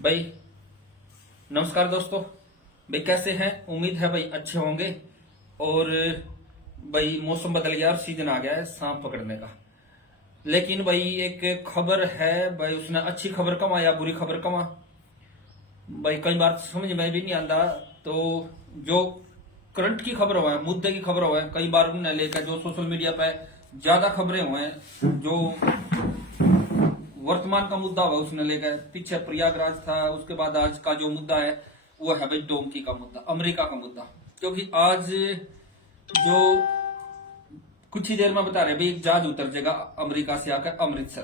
भाई नमस्कार दोस्तों। भाई कैसे हैं? उम्मीद है भाई अच्छे होंगे। और भाई मौसम बदल गया और सीजन आ गया है सांप पकड़ने का। लेकिन भाई एक खबर है भाई, उसने अच्छी खबर कमा या बुरी खबर कमा, भाई कई बार समझ में भी नहीं आता। तो जो करंट की खबर हुआ है, मुद्दे की खबर हुआ है, कई बार उन्हें लेकर जो सोशल मीडिया पे ज्यादा खबरें हुए हैं, जो वर्तमान का मुद्दा हुआ उसने लेकर, पीछे प्रयागराज था, उसके बाद आज का जो मुद्दा है वो है भाई डोंकी का मुद्दा, अमेरिका का मुद्दा। क्योंकि आज जो कुछ ही देर में बता रहे भाई एक जहाज उतर जाएगा अमेरिका से आकर अमृतसर।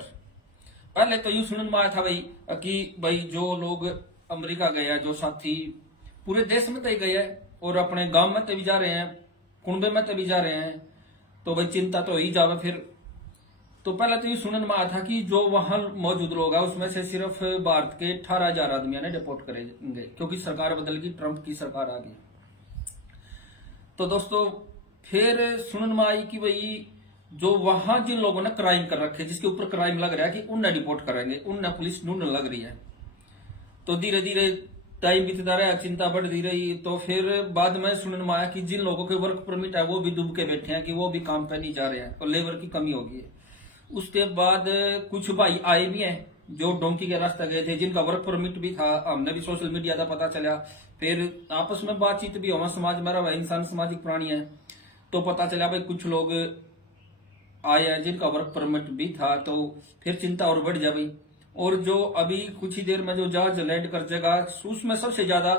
पहले तो यूं सुनने में आया था भाई कि भाई जो लोग अमेरिका गए हैं, जो साथी पूरे देश में तो ही गए हैं और अपने गांव में तो भी जा रहे हैं, कुंबे में तो भी जा रहे हैं, तो भाई चिंता तो ही जावे फिर। तो पहले तो ये सुनने में आया था कि जो वहां मौजूद लोग हैं उसमें से सिर्फ भारत के 18,000 आदमियों ने डिपोर्ट करेंगे, क्योंकि सरकार बदल गई, ट्रंप की सरकार आ गई। तो दोस्तों फिर सुनने में आई कि भाई जो वहां जिन लोगों ने क्राइम कर रखे, जिसके ऊपर क्राइम लग रहा है, कि उन्हें डिपोर्ट करेंगे, उन्हें पुलिस ढूंढने लग रही है। तो धीरे धीरे टाइम बीतता रहा, चिंता बढ़ती रही। तो फिर बाद में सुनने में आया कि जिन लोगों के वर्क परमिट है वो भी डूब के बैठे हैं, कि वो भी काम पे नहीं जा रहे हैं और लेबर की कमी होगी। उसके बाद कुछ भाई आए भी हैं जो डोंकी के रास्ते गए थे, जिनका वर्क परमिट भी था, हमने भी सोशल मीडिया का पता चला। फिर आपस में बातचीत भी हुआ, समाज में रहा, इंसान सामाजिक प्राणी है, तो पता चला भाई कुछ लोग आए हैं जिनका वर्क परमिट भी था। तो फिर चिंता और बढ़ जा भाई। और जो अभी कुछ ही देर में जो जहाज लैंड कर जाएगा उसमें सबसे ज्यादा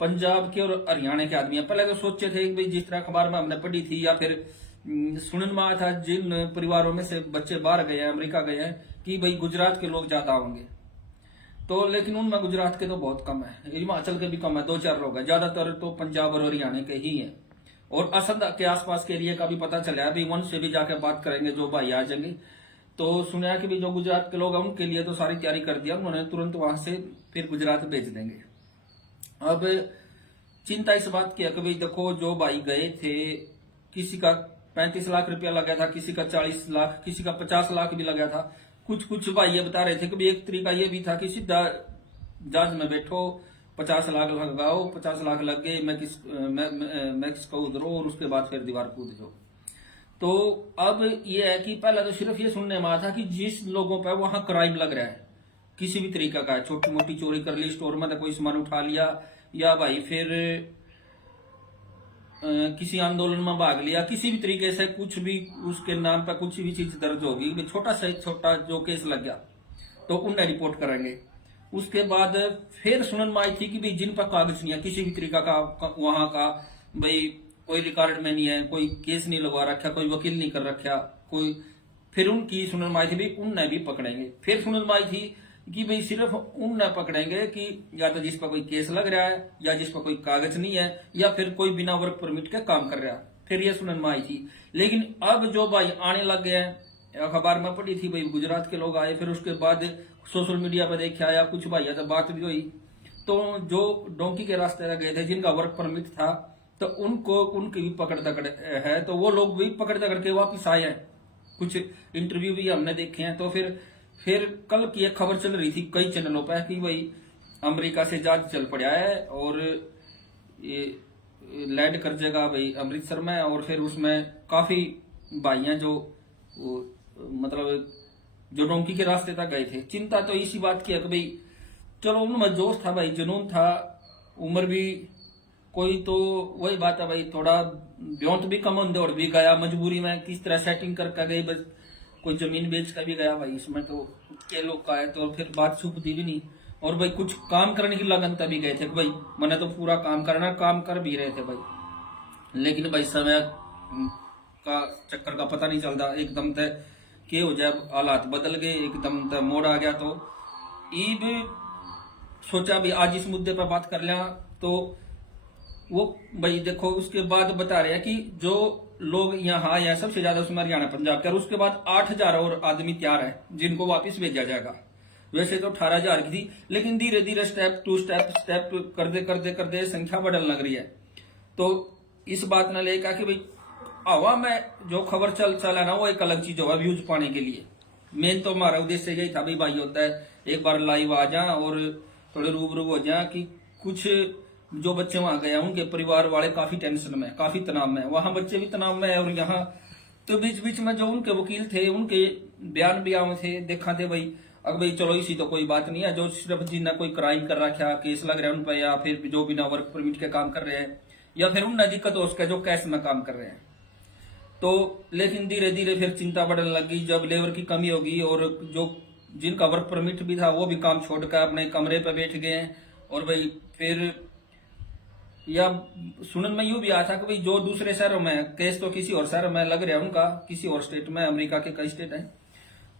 पंजाब के और हरियाणा के आदमी है। पहले तो सोचे थे कि भाई जिस तरह अखबार में हमने पढ़ी थी या फिर सुनने में आया था, जिन परिवारों में से बच्चे बाहर गए हैं, अमेरिका गए हैं, कि भाई गुजरात के लोग ज्यादा होंगे। तो लेकिन उनमें गुजरात के तो बहुत कम है, हिमाचल के भी कम है, 2-4 लोग हैं, ज्यादातर तो पंजाब और हरियाणा के ही हैं। और असद के आसपास के एरिया का भी पता चला है, अभी उनसे भी जाकर बात करेंगे जो भाई आ जाएंगे। तो सुना कि भी जो गुजरात के लोग हैं उनके लिए तो सारी तैयारी कर दिया उन्होंने, तुरंत वहां से फिर गुजरात भेज देंगे। अब चिंता इस बात की है कि भाई देखो जो भाई गए थे, किसी का 35 लाख रुपया लगा था, किसी का 40 लाख, किसी का 50 लाख भी लगा था। कुछ कुछ भाई ये बता रहे थे कि एक तरीका ये भी था कि सीधा जहाज में बैठो, 50 लाख लगाओ, 50 लाख लग गए, मैक्सिको उतरो और उसके बाद फिर दीवार कूद जाओ। तो अब ये है कि पहले तो सिर्फ ये सुनने में आया था कि जिस लोगों पर वहां क्राइम लग रहा है, किसी भी तरीका का, छोटी मोटी चोरी कर ली, स्टोर में कोई सामान उठा लिया, या भाई फिर किसी आंदोलन में भाग लिया, किसी भी तरीके से कुछ भी उसके नाम पर कुछ भी चीज दर्ज होगी, छोटा से छोटा जो केस लग गया तो उन्हें रिपोर्ट करेंगे। उसके बाद फिर सुनन में आई थी कि भाई जिन पर कागज नहीं है, किसी भी तरीका का वहां का, भाई कोई रिकॉर्ड में नहीं है, कोई केस नहीं लगवा रखा, कोई वकील नहीं कर रखा कोई, फिर उनकी सुनन में आई थी भाई उन्हें भी पकड़ेंगे। फिर सुनन में आई थी कि भाई सिर्फ उन्हें पकड़ेंगे कि या तो जिस पर कोई केस लग रहा है, या जिस पर कोई कागज नहीं है, या फिर कोई बिना वर्क परमिट के काम कर रहा है। फिर ये सुनन में आई थी। लेकिन अब जो भाई आने लग गए हैं, अखबार में पढ़ी थी भाई गुजरात के लोग आए, फिर उसके बाद सोशल मीडिया पर देखा या कुछ भाई तो बात भी हुई, तो जो डोंकी के रास्ते गए थे जिनका वर्क परमिट था, तो उनको उनकी भी पकड़ दकड़ है, तो वो लोग भी पकड़ दकड़ के वापिस आए हैं। कुछ इंटरव्यू भी हमने देखे हैं। तो फिर कल की एक खबर चल रही थी कई चैनलों पर कि भाई अमेरिका से जहाज चल पड़ा है और ये लैंड कर जाएगा भाई अमृतसर में, और फिर उसमें काफी भाई हैं जो मतलब जो डोंकी के रास्ते तक गए थे। चिंता तो इसी बात की है कि भाई चलो उनमें जोश था भाई, जुनून था, उम्र भी कोई, तो वही बात है भाई, थोड़ा ब्योंत भी कम दौड़ भी गया, मजबूरी में किस तरह सेटिंग करके गई, बस कोई जमीन बेच कर भी गया भाई, इसमें तो के लोग का है, तो फिर बात छुपती भी नहीं। और भाई कुछ काम करने की लगन तभी गए थे भाई, मैंने तो पूरा काम करना, काम कर भी रहे थे भाई। लेकिन भाई समय का चक्कर का पता नहीं चलता, एकदम तय के हो जाए, हालात बदल गए, एकदम तय मोड़ आ गया। तो ईब सोचा भी आज इस मुद्दे पर बात कर लिया। तो वो भाई देखो उसके बाद बता रहे हैं कि जो लोग यहाँ आए हैं सबसे ज्यादा उसमें हरियाणा पंजाब के, और उसके बाद 8,000 और आदमी तैयार है जिनको वापस भेजा जाएगा। वैसे तो 18,000 की थी, लेकिन धीरे धीरे स्टेप टू स्टेप करते करते करते संख्या बढ़ने लग रही है। तो इस बात ने लेकर कि भाई हवा में जो खबर चल है ना, वो एक अलग चीज होगा व्यूज पाने के लिए। मेन तो हमारा उद्देश्य यही था भाई होता है एक बार लाइव आ जा और थोड़े रूबरू हो जाए कि कुछ जो बच्चे वहां गए हैं उनके परिवार वाले काफी टेंशन में, काफी तनाव में, वहां बच्चे भी तनाव में है। और यहाँ तो बीच बीच में जो उनके वकील थे उनके बयान भी आम थे, देखा थे भाई अब भाई चलो इसी तो कोई बात नहीं है, जो सिर्फ जिन्हें कोई क्राइम कर रखा, केस लग रहा है उन पर, या फिर जो बिना वर्क परमिट के काम कर रहे हैं, या फिर उन दिक्कत हो उसका जो कैश में काम कर रहे हैं। तो लेकिन धीरे धीरे फिर चिंता बढ़ने लगी जब लेबर की कमी होगी, और जो जिनका वर्क परमिट भी था वो भी काम छोड़कर अपने कमरे पर बैठ गए हैं। और भाई फिर या सुनन में यूं भी आया था कि भाई जो दूसरे शहरों में केस तो किसी और शहर में लग रहा है उनका, किसी और स्टेट में, अमेरिका के कई स्टेट हैं,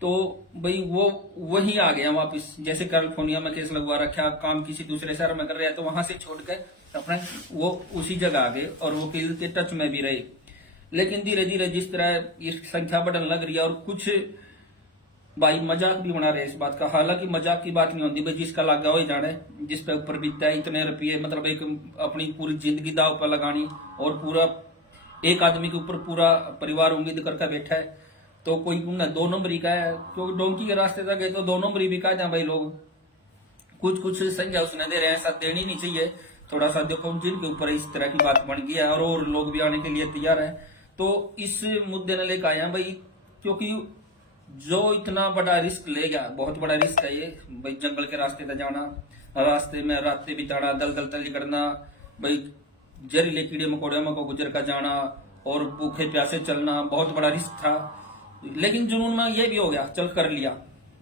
तो भाई वो वहीं आ गया वापस। जैसे कैलिफोर्निया में केस लगवा रखा, काम किसी दूसरे शहर में कर रहे हैं, तो वहां से छोड़ के अपने वो उसी जगह आ गए और वकील के टच में भी रहे। लेकिन धीरे धीरे जिस तरह ये संख्या बढ़ने लग रही है, और कुछ भाई मजाक भी बना रहे हैं इस बात का, हालांकि मजाक की बात नहीं होती भाई, जिसका लगा वही जाने, जिस पे ऊपर बीतता है इतने रुपये, मतलब एक अपनी पूरी जिंदगी दाव पर लगानी, और पूरा एक आदमी के ऊपर पूरा परिवार उम्मीद करके बैठा है। तो कोई उन्हें 2 नंबर ही का है, क्योंकि डोंकी के रास्ते तक गए तो 2 नंबर ही भी कहा भाई लोग। कुछ कुछ संख्या उसने दे रहे हैं, ऐसा देनी नहीं चाहिए। थोड़ा सा देखो जिनके ऊपर इस तरह की बात बन गई है, और लोग भी आने के लिए तैयार है। तो इस मुद्दे ने लेकर आए हैं भाई, क्योंकि जो इतना बड़ा रिस्क ले गया, बहुत बड़ा रिस्क है ये भाई, जंगल के रास्ते तक जाना, रास्ते में रातें बिताना, दलदल तली करना, भाई जहरीले कीड़े मकोड़े में को गुजर का जाना, और भूखे प्यासे चलना, बहुत बड़ा रिस्क था। लेकिन जुनून में ये भी हो गया, चल कर लिया,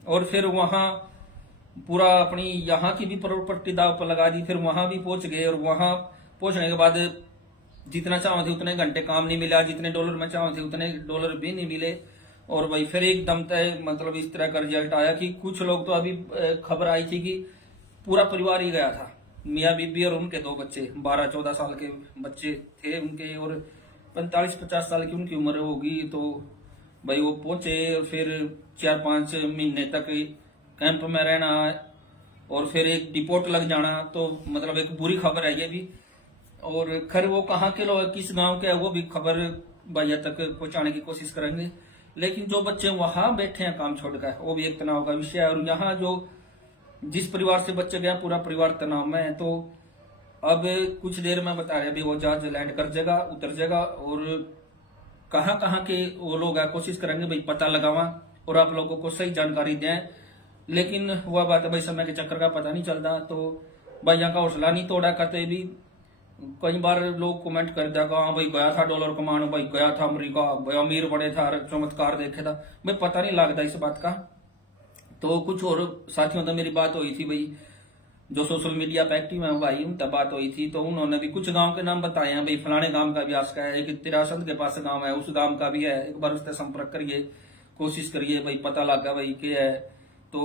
और फिर वहां पूरा अपनी यहाँ की भी प्रॉपर्टी दाव पर लगा दी। फिर वहां भी पहुंच गए, और वहां पहुंचने के बाद जितना चाहो थे उतने घंटे काम नहीं मिला, जितने डॉलर में चाहो थे उतने डॉलर भी नहीं मिले। और भाई फिर एकदम तय मतलब इस तरह का रिजल्ट आया कि कुछ लोग तो अभी खबर आई थी कि पूरा परिवार ही गया था, मियाँ बीबी और उनके 2 बच्चे, 12-14 साल के बच्चे थे उनके, और 45-50 साल की उनकी उम्र होगी। तो भाई वो पहुंचे, और फिर 4-5 महीने तक कैंप में रहना, और फिर एक डिपोर्ट लग जाना, तो मतलब एक बुरी खबर है ये भी। और खैर वो कहाँ के लोग, किस गांव के है, वो भी खबर भैया तक पहुंचाने की कोशिश करेंगे। लेकिन जो बच्चे वहां बैठे हैं काम छोड़कर, वो भी एक तनाव का विषय है। और यहाँ जो जिस परिवार से बच्चे गए पूरा परिवार तनाव में है। तो अब कुछ देर में बता रहे अभी वो जहाज लैंड कर जाएगा, उतर जाएगा, और कहाँ के वो लोग है कोशिश करेंगे भाई पता लगावा और आप लोगों को सही जानकारी दें। लेकिन वह बात है भाई, समय के चक्कर का पता नहीं चलता। तो भाई यहाँ का हौसला नहीं तोड़ा करते भी। कई बार लोग कमेंट कर दिया, हाँ भाई गया था डॉलर कमाने, भाई गया था अमेरिका, भाई अमीर बड़े था, चमत्कार देखे था, भाई पता नहीं लगता इस बात का। तो कुछ और साथियों से मेरी बात हुई थी भाई, जो सोशल मीडिया पे एक्टिव है भाई, उनसे बात हुई थी, तो उन्होंने भी कुछ गांव के नाम बताए हैं भाई, फलाने गांव का भी आस्का है, एक तिरासत के पास गांव है, उस गांव का भी है, एक बार उससे संपर्क करिए, कोशिश करिए भाई, पता लगा भाई क्या है। तो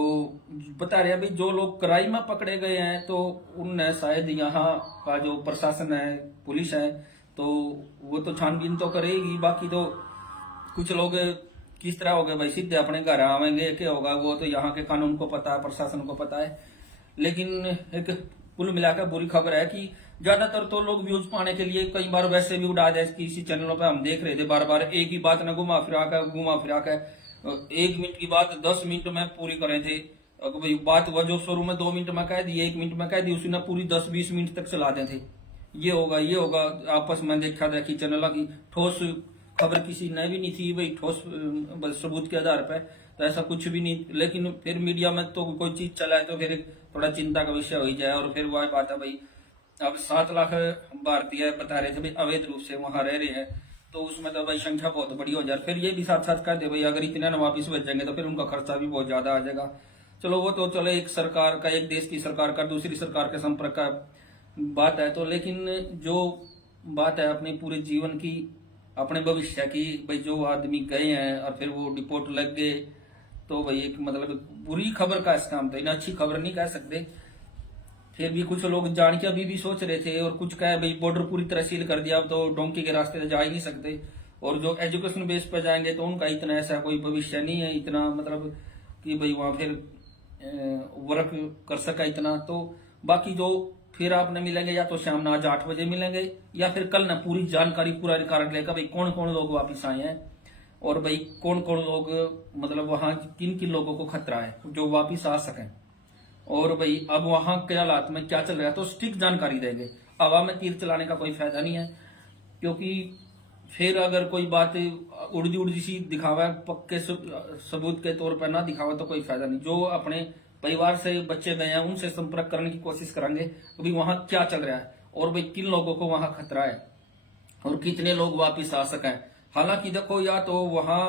बता रहे हैं भाई जो लोग क्राइम में पकड़े गए हैं, तो उनने शायद यहाँ का जो प्रशासन है, पुलिस है, तो वो तो छानबीन तो करेगी। बाकी तो कुछ लोग किस तरह हो गए भाई, सीधे अपने घर आवेंगे, क्या होगा वो तो यहाँ के कानून को पता है, प्रशासन को पता है। लेकिन एक कुल मिलाकर बुरी खबर है कि ज्यादातर तो लोग व्यूज पाने के लिए कई बार वैसे भी उड़ा दे, किसी चैनलों पे हम देख रहे थे बार बार एक ही बात न घुमा फिरा कर 1 मिनट की बात 10 मिनट में पूरी करे थे। भाई बात वह जो शुरू में 2 मिनट में कह दी, 1 मिनट में कह दी, उसने पूरी 10-20 मिनट तक चलाते थे। ये होगा आपस में देखा देखी चैनल की ठोस खबर किसी ने भी नहीं थी भाई, ठोस सबूत के आधार पर, तो ऐसा कुछ भी नहीं। लेकिन फिर मीडिया में तो कोई चीज चला है तो फिर थोड़ा चिंता का विषय हो जाए। और फिर वह बात है भाई, अब 7 लाख भारतीय बता रहे थे भाई अवैध रूप से वहां रह रहे हैं, तो उसमें तो भाई संख्या बहुत बड़ी हो जाए। फिर ये भी साथ साथ कह दे भाई अगर इतने ना वापिस भेजेंगे तो फिर उनका खर्चा भी बहुत ज्यादा आ जाएगा। चलो वो तो चलो एक सरकार का, एक देश की सरकार का दूसरी सरकार के संपर्क का बात है। तो लेकिन जो बात है अपने पूरे जीवन की, अपने भविष्य की, भाई जो आदमी गए हैं और फिर वो डिपोर्ट लग गए, तो भाई एक मतलब बुरी खबर का इस काम था, इन्हें अच्छी खबर नहीं कह सकते। फिर भी कुछ लोग जान के अभी भी सोच रहे थे, और कुछ कहे भाई बॉर्डर पूरी तरह सील कर दिया, अब तो डोंकी के रास्ते से जा ही नहीं सकते। और जो एजुकेशन बेस पर जाएंगे तो उनका इतना ऐसा कोई भविष्य नहीं है, इतना मतलब कि भाई वहां फिर वर्क कर सका इतना। तो बाकी जो फिर आपने मिलेंगे या तो शाम आज 8 बजे मिलेंगे, या फिर कल ना पूरी जानकारी पूरा रिकॉर्ड लेकर भाई कौन कौन लोग वापिस आए हैं, और भाई कौन कौन लोग मतलब वहां किन किन लोगों को खतरा है जो वापिस आ सकें। और भाई अब वहां के हालात में क्या चल रहा है तो स्ट्रिक्ट जानकारी देंगे। हवा में तीर चलाने का कोई फायदा नहीं है, क्योंकि फिर अगर कोई बात उड़दी उड़दी सी दिखावा है, पक्के सबूत के तौर पर ना दिखावा तो कोई फायदा नहीं। जो अपने परिवार से बच्चे गए हैं उनसे संपर्क करने की कोशिश करेंगे अभी वहां क्या चल रहा है और भाई किन लोगों को वहां खतरा है और कितने लोग वापिस आ सके। हालांकि देखो, या तो वहां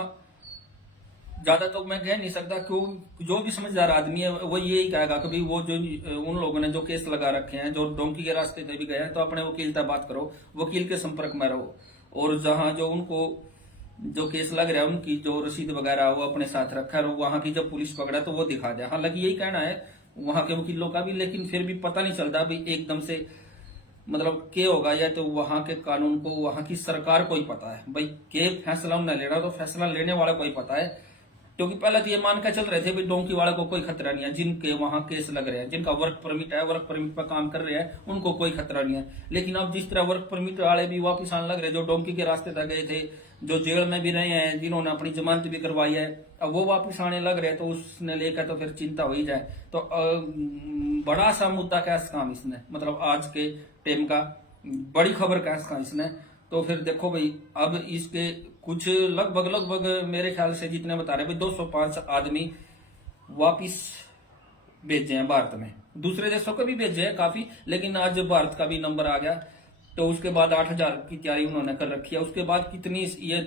ज्यादा तो मैं कह नहीं सकता, क्यों जो भी समझदार आदमी है वो यही कहेगा कि भाई वो जो उन लोगों ने जो केस लगा रखे हैं, जो डोंकी के रास्ते पे भी गए हैं, तो अपने वकील से बात करो, वकील के संपर्क में रहो, और जहां जो उनको जो केस लग रहा है उनकी जो रसीद वगैरह वो अपने साथ रखा है, और वहां की जब पुलिस पकड़ा तो वो दिखा दे। हालांकि यही कहना है वहां के वकीलों का भी, लेकिन फिर भी पता नहीं चलता भाई एकदम से मतलब क्या होगा। या तो वहां के कानून को वहां की सरकार को ही पता है भाई के फैसला न लेना, तो फैसला लेने वाला को ही पता है। क्योंकि पहले तो ये मान के चल रहे थे भाई डोंकी वाले को कोई खतरा नहीं है, जिनके वहां केस लग रहे हैं, जिनका वर्क परमिट है, वर्क परमिट पर काम कर रहे हैं, उनको कोई खतरा नहीं है। लेकिन अब जिस तरह वर्क परमिट वाले भी वापिस आने लग रहे, जो डोंकी के रास्ते तक गए थे, जो जेल में भी रहे हैं, जिन्होंने अपनी जमानत भी करवाई है, अब वो वापिस आने लग रहे, तो उसने लेकर तो फिर चिंता हो ही जाए। तो बड़ा सा मुद्दा कैस काम इसने, मतलब आज के टाइम का बड़ी खबर कैस का इसने। तो फिर देखो भाई, अब इसके कुछ लगभग मेरे ख्याल से जितने बता रहे भाई 205 आदमी वापिस भेजे हैं भारत में। दूसरे देशों को भी भेजे हैं काफी, लेकिन आज भारत का भी नंबर आ गया। तो उसके बाद 8000 की तैयारी उन्होंने कर रखी है। उसके बाद कितनी ये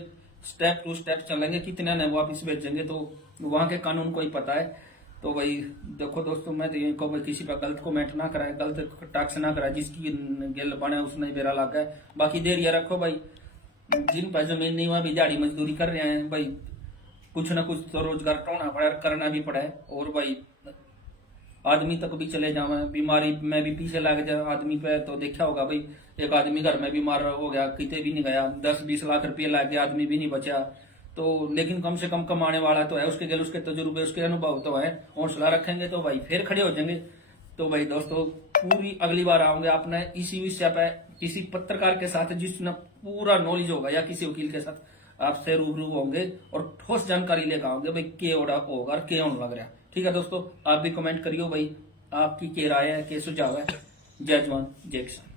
स्टेप टू स्टेप चलेंगे, कितने ने वापिस भेजेंगे, तो वहां के कानून को ही पता है। तो भाई देखो दोस्तों, मैं तो यही कहूँ भाई किसी पर गलत कमेंट ना कराए, गलत टैक्स ना कराए, जिसकी गिल बने उसने बेरा लागा है। बाकी देर ये रखो भाई, जिन पर जमीन नहीं हुआ भी दिहाड़ी मजदूरी कर रहे हैं भाई, कुछ ना कुछ तो रोजगार टोना पड़ा, करना भी पड़ा है। और भाई आदमी तक भी चले जावे, बीमारी में भी पीछे लग जाए आदमी पे, तो देखा होगा भाई एक आदमी घर में बीमार हो गया, किते भी नहीं गया, 10-20 लाख रुपये लग गया, आदमी भी नहीं बचा। तो लेकिन कम से कम कमाने वाला तो है, उसके गल उसके तजुर्बे उसके अनुभव तो है, हौसला रखेंगे तो भाई फिर खड़े हो जाएंगे। तो भाई दोस्तों, पूरी अगली बार आऊंगे आपने इसी विषय पे, किसी पत्रकार के साथ जिसने पूरा नॉलेज होगा, या किसी वकील के साथ आपसे रूबरू होंगे और ठोस जानकारी लेकर आओगे भाई के होगा और के होने लग रहा है। ठीक है दोस्तों, आप भी कमेंट करियो भाई, आपकी क्या राय है, क्या सुझाव है। जय जवान जय किसान।